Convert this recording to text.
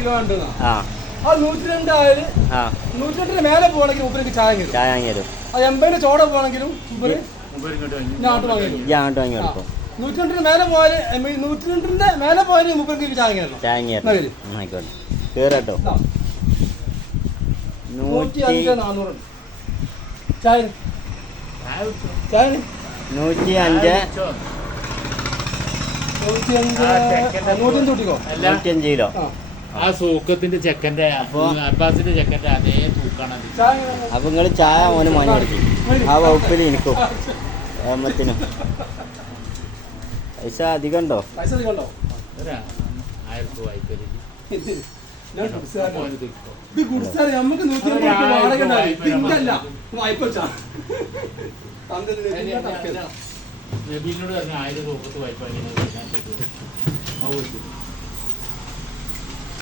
Kilo ഉണ്ട്. ആ 102 ആയാലും 102 മേലെ പോകണമെങ്കിൽ മൂപ്പർക്ക് ചായ തരും. അത് 80 ചോട പോകണമെങ്കിലും ഞാൻ വാങ്ങി കൊടുക്കും. 102 മേലെ പോയാൽ 102 മേലെ പോയാലും മൂപ്പർക്ക് ചായ ആയിക്കോട്ടെ കേറട്ടോ. 105 400 ചായ 105 കിലോ. ആ സൂക്കത്തിന്റെ ചെക്കന്റെ അബ്ബാസിന്റെ ചെക്കന്റെ അതേ തൂക്കാണ്. അപ്പൊ നിങ്ങള് ചായ മോന് മാറ്റി കൊടുക്കി. ആ വകുപ്പിൽ എനിക്കും ഏമത്തിനും പൈസ അധികം ഉണ്ടോ? 1000 രൂപ വായ്പ. നബീനോട് പറഞ്ഞ 1000 രൂപ വായ്പ